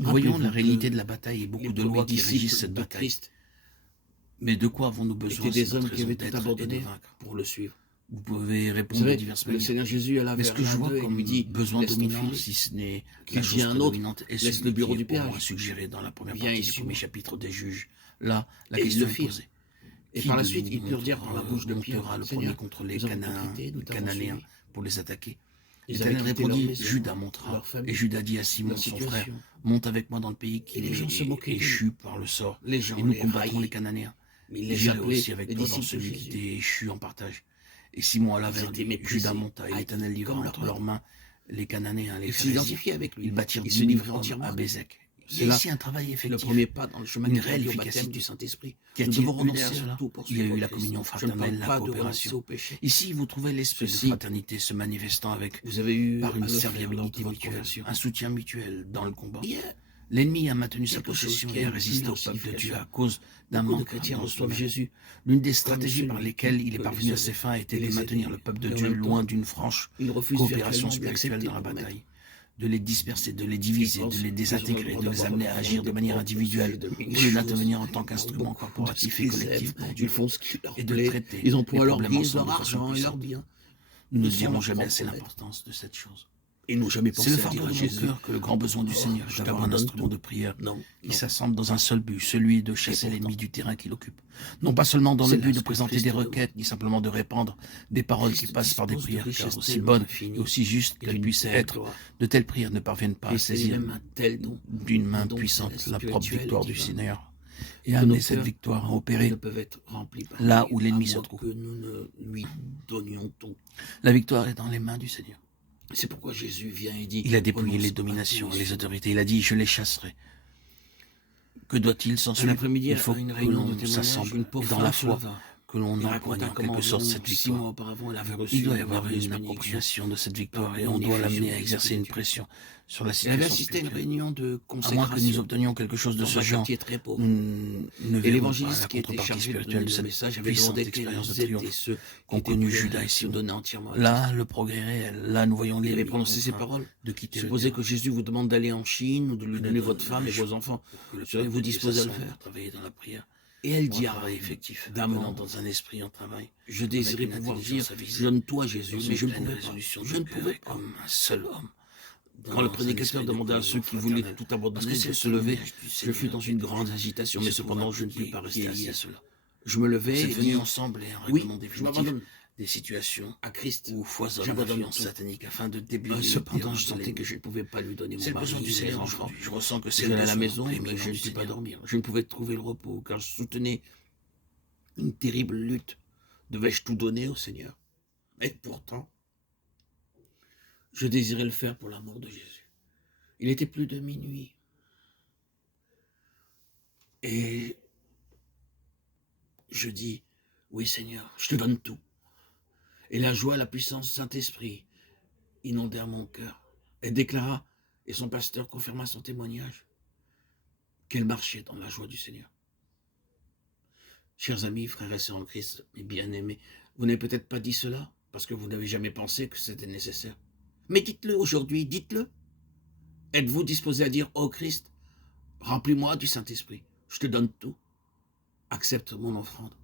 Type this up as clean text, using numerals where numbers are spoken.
Nous voyons la Rappelez-vous réalité que de la bataille et les beaucoup de premiers lois qui régissent cette disciples de bataille. Christ Mais de quoi avons-nous besoin? étaient C'est des notre hommes qui raison avaient tout d'être et de abandonné vaincre. pour le suivre. Vous pouvez Vous répondre de savez, diverses le manières. Seigneur Jésus alla Mais ce vers que je l'un vois d'eux et lui comme dit, besoin laisse-le dominant, filer. si ce n'est Qu'il la dit chose à un autre, prédominante, est laisse le celui bureau qui du est au moins péage. suggéré dans la première Viens partie et du suis-moi. premier chapitre des Juges. Là, la Et ils question le est firent. posée. Et Qui par la de suite, nous ils purent dire par la bouche de Pierre, montera le premier Seigneur, contre les nous avons tout quitté, nous t'avons Cananéens suivi. pour les attaquer? Ils avaient L'Éternel quitté leur répondit, maison, Judas montera. leur famille, Et Judas dit à Simon, leur son frère, situation. monte avec moi dans le pays qui Et les gens se moquaient est de lui. échu par le sort. Les gens Et nous les combattrons raillaient. les Cananéens. Mais ils Et les j'irai appelaient aussi avec les toi dans disciples de celui qui Jésus. était échu en partage. Et Simon alla Ils vers étaient lui. méprisés, Judas monta et haïs, l'Éternel livra comme leur entre leurs maître. mains les Cananéens, les Ils Phéréziens. s'identifiaient avec lui. Ils bâtirent Ils 10 se 000 livraient hommes entièrement à à lui. Bézek. Il y C'est a là ici un travail le effectif, premier pas dans le chemin une qui réelle conduit au baptême efficacité. du Saint-Esprit. Qu'y Nous a-t-il devons plus derrière renoncer cela? à tout pour Il y a suivre eu la Christ. communion Je ne fraternelle, parle la pas de renoncer coopération. au péché. Ici, vous trouvez l'esprit de Ceci, fraternité se manifestant avec vous avez eu par à une le faire lors de serviabilité votre mutuelle, conversion. un soutien mutuel dans le combat. Il y a L'ennemi a maintenu sa quelque chose possession qui et a a une résisté au peuple de Dieu purification. à cause d'un Beaucoup de manque chrétiens dans reçoivent eux-mêmes. Jésus L'une des comme stratégies par celui lesquelles qui il est peut parvenu les à ses sauver fins était et de les maintenir aider. le peuple de Et en Dieu même temps, loin d'une franche ils refusent coopération virtuellement spirituelle d'accepter dans la pour mettre. bataille, de les disperser, de les Ils diviser, de pensent les qu'ils ont le désintégrer, droit de les d'avoir amener à agir de manière individuelle, de mille au lieu choses. d'intervenir en tant Ils parlent qu'instrument beaucoup de ce corporatif et qu'ils collectif aiment. pour Ils Dieu, font ce qui leur et de plaît. traiter Ils les emploient leur problèmes guise, ensemble leur de façon argent et leur puissante. bien. Nous ne Ils sont dirons leurs jamais assez propres maîtres. l'importance de cette chose. Ils n'ont jamais C'est le pensé à fardeau dire de à mon Jésus, cœur que le grand besoin du Seigneur je est d'avoir un t'abandonne instrument tout. de prière Non, qui non. s'assemble dans un seul but, celui de chasser pourtant, l'ennemi du terrain qu'il occupe. Non pas seulement dans le c'est but là de ce que présenter Christ des demande. requêtes, ni simplement de répandre des paroles qui Christ passent par des dispose de prières, richesses car aussi tellement bonnes infinies et aussi justes et qu'elles d'une puissent telle être, gloire. de telles prières ne parviennent pas à Christ est saisir lui-même un tel don, d'une main un don puissante céleste, la propre spirituel et victoire du divin, Seigneur et que à nos amener cette cœurs victoire à ne opérer peuvent être remplis par là lui, où à l'ennemi se moins trouve. que nous ne lui donnions tout. La victoire est dans les mains du Seigneur. C'est pourquoi Jésus vient et dit, Il a dépouillé renonce les à dominations, tout et les suis-moi. autorités. Il a dit, je les chasserai. Que doit-il Un s'ensuivre? après-midi, Il faut à une que réunion de l'on témoignage, s'assemble une pauvre et dans la femme se foi, leva que l'on et empoigne raconta en comment quelque sorte environ cette 6 mois victoire. auparavant, elle avait Il reçu doit y une avoir merveilleuse une bénédiction appropriation de cette victoire et par on une doit effusion l'amener à de exercer l'Esprit une de Dieu. pression sur la Elle avait situation assisté à une spirituelle. réunion de À moins que nous consécration obtenions quelque chose de dans ce un genre, quartier très pauvre. nous ne Et verrons pas l'évangéliste la qui était contrepartie chargé de spirituelle donner de le cette message avait puissante demandé expérience de quels étaient triomphe ceux qu'ont qui étaient connu prêts Judas à et se Simon. donner entièrement à Là, Christ. le progrès est réel. Là, nous voyons Il les avait rues prononcé ces contraints paroles. de quitter le Supposez que terrain. Jésus vous demande d'aller en Chine ou de lui Je donner ne votre femme et donnerai vos enfants. pour que le peuple Serez-vous de Dieu disposé à le s'assemble faire? pour travailler dans la prière. Et elle Pour un dit à travail effectif, venant d'amant, dans un esprit en travail, je avec désirais une pouvoir dire, intelligence je avisée, donne tout à Jésus, dans mais une je ne pleine pouvais pas. résolution Je du ne cœur pouvais et pas. comme un seul homme, Quand le dans un prédicateur esprit de demanda à communion ceux qui voulaient fraternelle. tout Parce abandonner que de c'est se le lever, témoignage du je fus Seigneur dans qui une était grande agitation, il mais se trouve cependant je ne pus appliqué pas et rester est lié à assis. cela. Je me levai Cette et venue dis, ensemble est un oui, règlement je définitif m'abandonne des situations à Christ. où foisonne J'abandonne l'influence tout. satanique afin de déblayer le Cependant, terrain je de sentais que l'ennemi. je ne pouvais pas lui donner C'est mon le besoin mari du et mes Seigneur enfants. aujourd'hui. Je ressens que c'est le J'allais à la besoin maison, mais prééminent je ne du pus pas Seigneur. dormir. Je ne pouvais trouver le repos, car je soutenais une terrible lutte. Devais-je tout donner au Seigneur? Et pourtant, je désirais le faire pour l'amour de Jésus. Il était plus de minuit. Et je dis, oui Seigneur, je te donne tout. Et la joie, la puissance Saint-Esprit inondèrent mon cœur. Elle déclara, et son pasteur confirma son témoignage, qu'elle marchait dans la joie du Seigneur. Chers amis, frères et sœurs en Christ, mes bien-aimés, vous n'avez peut-être pas dit cela, parce que vous n'avez jamais pensé que c'était nécessaire. Mais dites-le aujourd'hui, dites-le. Êtes-vous disposé à dire, ô Christ, remplis-moi du Saint-Esprit, je te donne tout, accepte mon offrande.